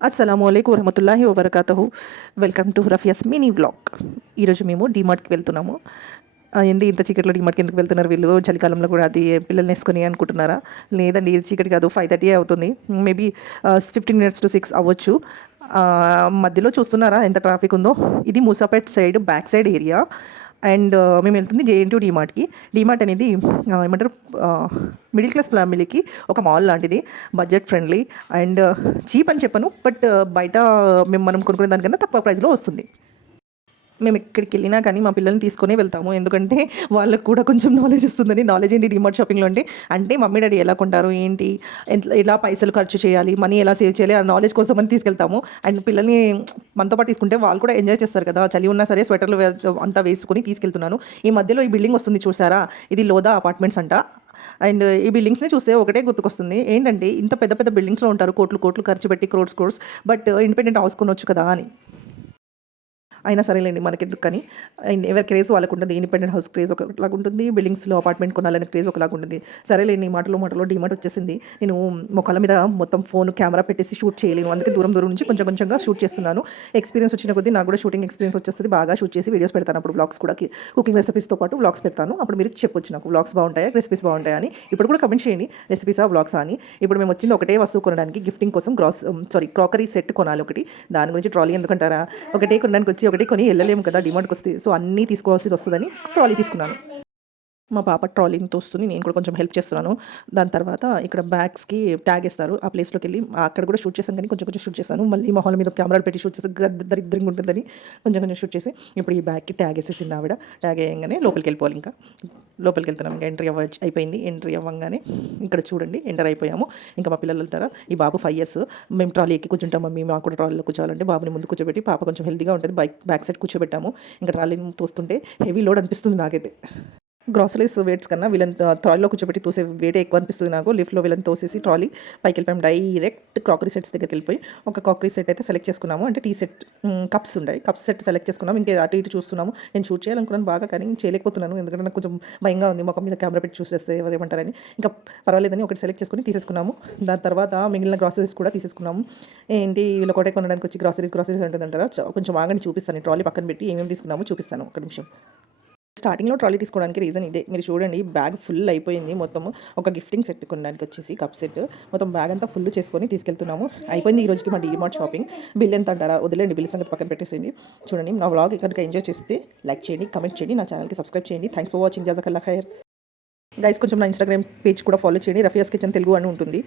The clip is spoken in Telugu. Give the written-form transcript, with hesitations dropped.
అస్సలాముఅలైకుం వరహమతుల్లాహి వబర్కాతుహు. Welcome to Rafia's mini vlog. ఈరోజు మేము డీమార్ట్కి వెళ్తున్నాము. ఏంది ఇంత చీకట్లో డీమార్ట్కి ఎందుకు వెళ్తున్నారు వీళ్ళు, చలికాలంలో కూడా అది పిల్లల్ని వేసుకొని అనుకుంటున్నారా? లేదండి, ఇది చీకటి కాదు, 5:30 అవుతుంది. మేబీ 15 మినిట్స్ టు 6 అవ్వచ్చు. మధ్యలో చూస్తున్నారా ఎంత ట్రాఫిక్ ఉందో? ఇది Moosapet side back side area. And మేము వెళ్తుంది జేఎన్‌టీయూ డీమార్ట్‌కి. డీమార్ట్ అనేది ఏమంటారు, మిడిల్ క్లాస్ ఫ్యామిలీకి ఒక మాల్ లాంటిది. బడ్జెట్ ఫ్రెండ్లీ అండ్ చీప్ అని చెప్పను, బట్ బయట మనం కొనుక్కునే దానికన్నా తక్కువ ప్రైస్‌లో వస్తుంది. మేము ఎక్కడికి వెళ్ళినా కానీ మా పిల్లల్ని తీసుకొనే వెళ్తాము. ఎందుకంటే వాళ్ళకి కూడా కొంచెం నాలెడ్జ్ వస్తుందని. నాలెడ్జ్ ఏంటి డీమార్ట్ షాపింగ్‌లో అంటే మమ్మీ డాడీ ఎలా కొంటారు, ఏంటి, ఎలా పైసలు ఖర్చు చేయాలి, మనీ ఎలా సేవ్ చేయాలి, ఆ నాలెడ్జ్ కోసమని తీసుకెళ్తాము. అండ్ పిల్లల్ని మనతో పాటు తీసుకుంటే వాళ్ళు కూడా ఎంజాయ్ చేస్తారు కదా! చలి ఉన్నా సరే స్వెటర్లు అంతా వేసుకొని తీసుకెళ్తున్నాను. ఈ మధ్యలో ఈ బిల్డింగ్ వస్తుంది చూసారా? ఇది లోదా అపార్ట్మెంట్స్ అంట. అండ్ ఈ బిల్డింగ్స్‌ని చూస్తే ఒకటే గుర్తుకొస్తుంది. ఏంటంటే ఇంత పెద్ద పెద్ద బిల్డింగ్స్‌లో ఉంటారు. కోట్లు కోట్లు ఖర్చు పెట్టి క్రోర్స్ బట్ ఇండిపెండెంట్ హౌస్ కొనొచ్చు కదా అని. అయినా సరేలేండి, మనకెందుకు కానీ. అండ్ ఎవరి క్రేజ్ వాళ్ళకుంటుంది. ఇండిపెండెంట్ హౌస్ క్రేజ్ ఒకలాగా ఉంటుంది. బిల్డింగ్స్‌లో అపార్ట్మెంట్ కొనాలనే క్రేజ్ ఒకలాగా ఉంటుంది. సరేలేండి, మాటలో డీమార్ట్ వచ్చేసింది. నేను మొఖాల మీద మొత్తం ఫోన్ కెమెరా పెట్టేసి షూట్ చేయలేను. అందుకే దూరం నుంచి కొంచెం కొంచెంగా షూట్ చేస్తున్నాను. ఎక్స్పీరియన్స్ వచ్చిన కొద్దీ నాకు కూడా షూటింగ్ ఎక్స్పీరియన్స్ వచ్చేస్తుంది. బాగా షూట్ చేసి వీడియోస్ పెడతాను. అప్పుడు వ్లాగ్స్ కూడా కుకింగ్ రెసిపీస్‌తో పాటు వ్లాగ్స్ పెడతాను. అప్పుడు మీరు చెప్పొచ్చు నాకు వ్లాగ్స్ బాగుంటాయా, రెసిపీస్ బాగుంటాయా అని. ఇప్పుడు కూడా కమెంట్ చేయండి, రెసిపీసా వ్లాగ్సా అని. ఇప్పుడు మేము వచ్చింది ఒకటే వస్తువు కొనడానికి, గిఫ్టింగ్ కోసం క్రాకరీ సెట్ కొనాలి ఒకటి. దాని గురించి ట్రాలీ ఎందుకంటారా? ఒకటే కొనడానికి వచ్చి ఒకటే కొని వెళ్ళలేము కదా డీమార్ట్‌కి వస్తే. సో అన్నీ తీసుకోవాల్సింది వస్తుందని ట్రాలీ తీసుకున్నాను. మా పాప ట్రాలీని తోస్తుంది. నేను కూడా కొంచెం హెల్ప్ చేస్తున్నాను. దాని తర్వాత ఇక్కడ బ్యాగ్స్‌కి ట్యాగ్ ఏస్తారు. ఆ ప్లేస్‌లోకెళ్ళి అక్కడ కూడా షూట్ చేశాను, కానీ కొంచెం కొంచెం షూట్ చేశాను. మళ్ళీ మొహాల మీద కెమెరాలు పెట్టి షూట్ చేస్తే దరిద్రంగా ఉంటుందని కొంచెం కొంచెం షూట్ చేసి, ఇప్పుడు ఈ బ్యాగ్‌కి ట్యాగ్ ఏసేసింది ఆవిడ. ట్యాగ్ ఏయంగానే లోపలికెళ్ళిపోవాలి ఇంకా. లోపలికెళ్తున్నాం. ఇంకా ఎంట్రీ అయిపోయింది. ఎంట్రీ అవ్వంగానే ఇక్కడ చూడండి ఎంటర్ అయిపోయాము. ఇంకా మా పిల్లలు అంటారా, ఈ బాబు 5 ఇయర్స్, మేము ట్రాలీ ఎక్కి కూర్చుంటాం మమ్మీ, మాకు కూడా ట్రాలీలో కూర్చోవాలంటే బాబుని ముందు కూర్చోబెట్టి, పాప కొంచెం హెల్తీగా ఉంటుంది, బ్యాక్ సైడ్ కూర్చోబెట్టాము. ఇంకా ట్రాలీని తోస్తుంటే హెవీ లోడ్ అనిపిస్తుంది నాకైతే. గ్రాసరీస్ వెయిట్స్ కన్నా వీళ్ళని ట్రాలీలో కూర్చోబెట్టి తోసే వెయిటే ఎక్కువ అనిపిస్తుంది నాకు. లిఫ్ట్‌లో వీళ్ళని తోసేసి ట్రాలీ పైకి వెళ్ళిపోయాం. డైరెక్ట్ క్రాకరీ సెట్స్ దగ్గరికి వెళ్ళిపోయి ఒక క్రాకరీ సెట్ అయితే సెలెక్ట్ చేసుకున్నాము. అంటే టీ సెట్, కప్స్ ఉంటాయి, కప్స్ సెట్ సెలెక్ట్ చేసుకున్నాము. ఇంకా అటు ఇటు చూస్తున్నాము. నేను షూట్ చేయాలనుకున్నాను బాగా, కానీ చేయలేకపోతున్నాను. ఎందుకంటే నాకు కొంచెం భయంగా ఉంది, మొఖం మీద కెమెరా పెట్టి చూసేస్తే ఎవరేమంటారని. ఇంకా పర్వాలేదని ఒకటి సెలెక్ట్ చేసుకొని తీసేసుకున్నాము. దాని తర్వాత మిగిలిన గ్రాసరీస్ కూడా తీసేసుకున్నాము. ఏంటి వీళ్ళు ఒకటే కొనడానికి వచ్చి గ్రాసరీస్ ఉంటుందంటారా? కొంచెం ఆగండి చూపిస్తాను. ట్రాలీ పక్కన పెట్టి ఏమేమి తీసుకున్నామో చూపిస్తాను, ఒక నిమిషం. స్టార్టింగ్‌లో ట్రాలీ తీసుకోవడానికి రీజన్ ఇదే. మీరు చూడండి, బ్యాగ్ ఫుల్ అయిపోయింది మొత్తము. ఒక గిఫ్టింగ్ సెట్ కొనడానికి వచ్చేసి కప్ సెట్ మొత్తం బ్యాగ్ అంతా ఫుల్ చేసుకొని తీసుకెళ్తున్నాము. అయిపోయింది ఈ రోజుకి మా డీమార్ట్ షాపింగ్. బిల్ ఎంత అంటారా? వదిలేండి, బిల్ సంగతి పక్కన పెట్టేసేయండి. చూడండి, నా వ్లాగ్ కనుక ఎంజాయ్ చేస్తే లైక్ చేయండి, కమెంట్ చేయండి, నా ఛానల్‌కి సబ్స్క్రైబ్ చేయండి. Thanks for watching. జజాకల్లా ఖైర్. గైస్, కొంచెం నా ఇన్‌స్టాగ్రామ్ పేజ్ కూడా ఫాలో చేయండి. రఫియాస్ కిచెన్ తెలుగు అని ఉంటుంది.